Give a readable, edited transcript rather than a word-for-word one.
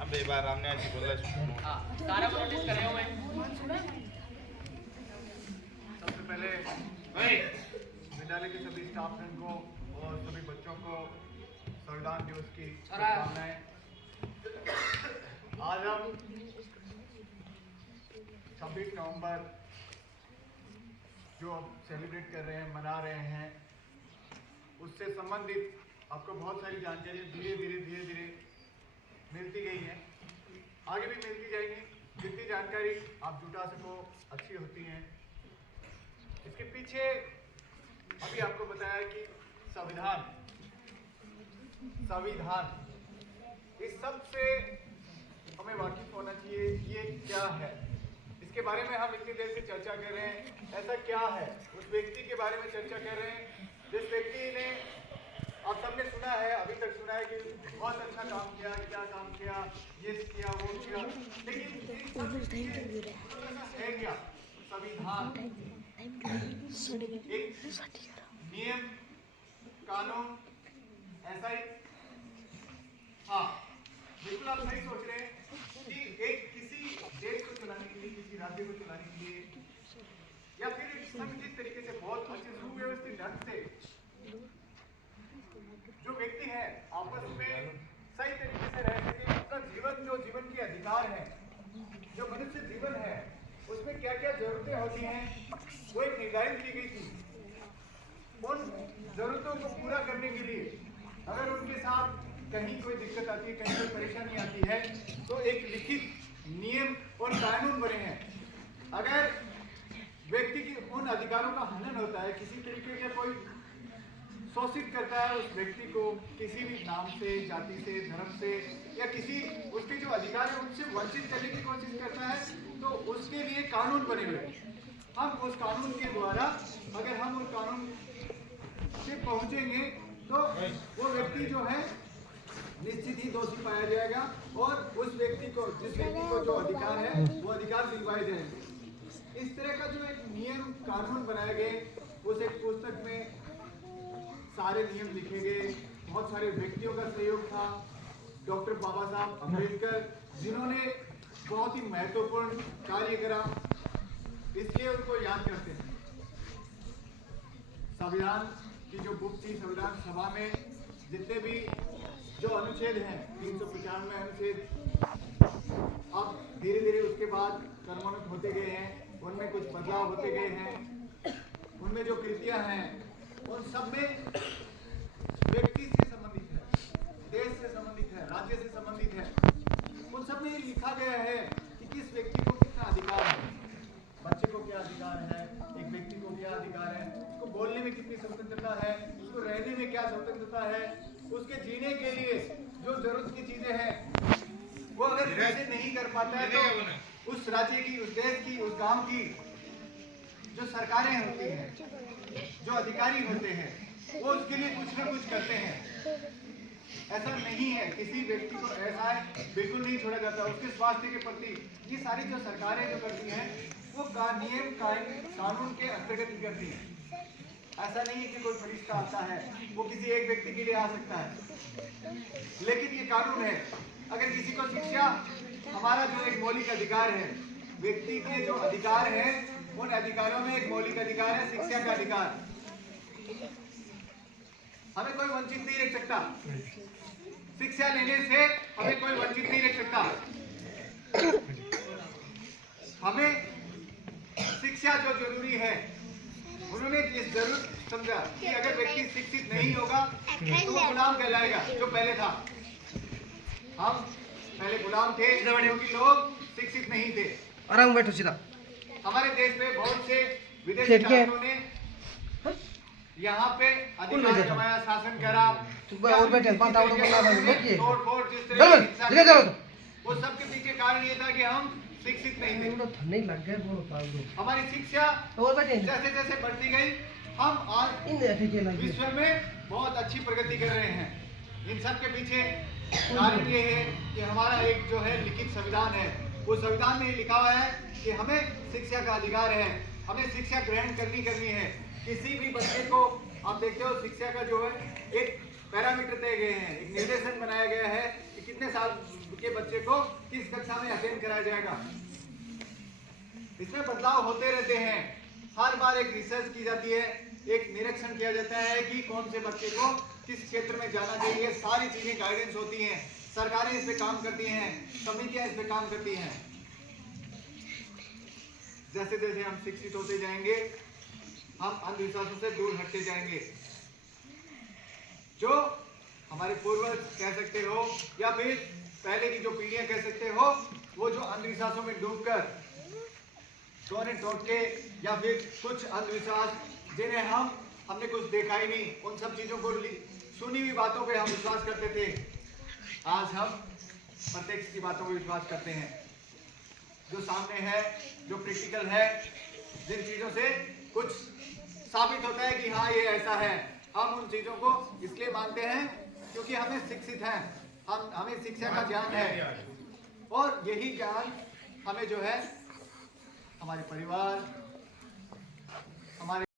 अबे बार हमने आज बोला सारा को नोटिस कर रहे हो मैं। सबसे पहले विद्यालय के सभी स्टाफगण को और सभी बच्चों को संविधान दिवस की शुभकामनाएं। आज हम 26 नवंबर जो सेलिब्रेट कर रहे हैं, मना रहे हैं, उससे संबंधित आपको बहुत सारी जानकारी धीरे धीरे मिलती गई है, आगे भी मिलती जाएगी। जितनी जानकारी आप जुटा सको अच्छी होती है। इसके पीछे अभी आपको बताया कि संविधान इस सब से हमें वाकिफ होना चाहिए। ये क्या है, इसके बारे में हम इतनी देर से चर्चा कर रहे हैं। ऐसा क्या है, उस व्यक्ति के बारे में चर्चा कर रहे हैं जिस व्यक्ति ने आप सबने सुना है, अभी तक सुना है कि बहुत अच्छा काम किया, क्या काम किया, ये किया, वो किया, लेकिन है क्या संविधान? एक नियम कानून, ऐसा ही? हाँ, बिल्कुल आप सही सोच रहे हैं कि एक किसी देश को चलाने के लिए, किसी राज्य को चलाने के लिए, या फिर एक संगठित तरीके से बहुत अच्छे सुव्यवस्थित ढंग से जो व्यक्ति है आपस में सही तरीके से रह सके, अपना जीवन, जो जीवन के अधिकार है, जो मनुष्य जीवन है, उसमें क्या क्या जरूरतें होती हैं, वो एक निर्धारित की गई थी। उन जरूरतों को पूरा करने के लिए अगर उनके साथ कहीं कोई दिक्कत आती है, कहीं कोई परेशानी आती है, तो एक लिखित नियम और कानून बने हैं। अगर व्यक्ति की उन अधिकारों का हनन होता है, किसी तरीके का कोई शोषित करता है उस व्यक्ति को, किसी भी नाम से, जाति से, धर्म से, या किसी उसके जो अधिकार है उनसे वंचित करने की कोशिश करता है, तो उसके लिए कानून बने हुए हैं। हम उस कानून के द्वारा, अगर हम उस कानून से पहुंचेंगे तो वो व्यक्ति जो है निश्चित ही दोषी पाया जाएगा और उस व्यक्ति को, जिस व्यक्ति को जो अधिकार है, वो अधिकार दिलवाए जाएंगे। इस तरह का जो एक नियम कानून बनाए गए, उस एक पुस्तक में सारे नियम लिखे गए। बहुत सारे व्यक्तियों का सहयोग था। डॉक्टर बाबा साहब अम्बेडकर, जिन्होंने बहुत ही महत्वपूर्ण कार्य करा, इसलिए उनको याद करते हैं। संविधान की जो बुक थी, संविधान सभा में जितने भी जो अनुच्छेद हैं, 395 अनुच्छेद, अब धीरे धीरे उसके बाद कर्मोन्नत होते गए हैं, उनमें कुछ बदलाव होते गए हैं। उनमें जो कृतियां हैं उन सब में व्यक्ति से संबंधित है, देश से संबंधित है, राज्य से संबंधित है। उन सब में ये लिखा गया है कि किस व्यक्ति को कितना अधिकार है, बच्चे को क्या अधिकार है, एक व्यक्ति को क्या अधिकार है, उसको बोलने में कितनी स्वतंत्रता है, उसको रहने में क्या स्वतंत्रता है, उसके जीने के लिए जो जरूरत की चीजें हैं, वो अगर वैसे नहीं कर पाता है तो उस राज्य की, उस देश की, उस गांव की जो सरकारें होती हैं, जो अधिकारी होते हैं, वो उसके लिए कुछ ना कुछ करते हैं। ऐसा नहीं है, किसी व्यक्ति को ऐसा है बिल्कुल नहीं छोड़ा जाता। उसके स्वास्थ्य के प्रति ये सारी जो सरकारें जो करती हैं, वो नियम कानून के अंतर्गत ही करती हैं। ऐसा नहीं है कि कोई फरिश्ता आता है वो किसी एक व्यक्ति के लिए आ सकता है, लेकिन ये कानून है। अगर किसी को शिक्षा, हमारा जो एक मौलिक अधिकार है, व्यक्ति के जो अधिकार है, उन अधिकारों में एक मौलिक अधिकार है शिक्षा का अधिकार। हमें कोई वंचित नहीं रख सकता, शिक्षा लेने से हमें कोई वंचित नहीं रख सकता। हमें शिक्षा जो जरूरी है, उन्होंने इस जरूरत समझा कि अगर व्यक्ति शिक्षित नहीं होगा तो वो गुलाम कहलाएगा, जो पहले था। हम पहले गुलाम थे क्योंकि लोग शिक्षित नहीं थे। आराम बैठो सीधा। हमारे देश में बहुत से विदेशी शासकों ने यहाँ पे अधिकार जमाया, शासन करा, और बैठे तोड़ फोड़ जिस तरह वो सब के पीछे कारण ये था कि हम शिक्षित नहीं थे। नहीं लग गए हमारी शिक्षा जैसे जैसे बढ़ती गई, हम आज विश्व में बहुत अच्छी प्रगति कर रहे हैं। इन सब के पीछे कारण ये है कि हमारा एक जो है लिखित संविधान है, वो संविधान में लिखा हुआ है कि हमें शिक्षा का अधिकार है, हमें शिक्षा ग्रहण करनी है। किसी भी बच्चे को आप देखते हो शिक्षा का जो है एक पैरामीटर दिए गए हैं, एक निर्देशन बनाया गया है कि कितने साल के बच्चे को किस कक्षा में अध्ययन कराया जाएगा। इसमें बदलाव होते रहते हैं, हर बार एक रिसर्च की जाती है, एक निरीक्षण किया जाता है कि कौन से बच्चे को किस क्षेत्र में जाना चाहिए। सारी चीजें गाइडेंस होती हैं, सरकारें इस पे काम करती हैं, समितियां इस पे काम करती हैं। जैसे जैसे हम शिक्षित होते जाएंगे, हम अंधविश्वासों से दूर हटते जाएंगे। जो हमारे पूर्वज कह सकते हो या फिर पहले की जो पीढ़ियां कह सकते हो, वो जो अंधविश्वासों में डूबकर टोने टोटके या फिर कुछ अंधविश्वास जिन्हें हमने कुछ देखा ही नहीं, उन सब चीजों को सुनी हुई बातों पे हम विश्वास करते थे। आज हम प्रत्यक्ष की बातों पर विश्वास करते हैं, जो सामने है, जो प्रैक्टिकल है, जिन चीजों से कुछ साबित होता है कि हाँ ये ऐसा है, हम उन चीजों को इसलिए मानते हैं क्योंकि हमें शिक्षित हैं, हमें शिक्षा का ज्ञान है, और यही ज्ञान हमें जो है हमारे परिवार, हमारे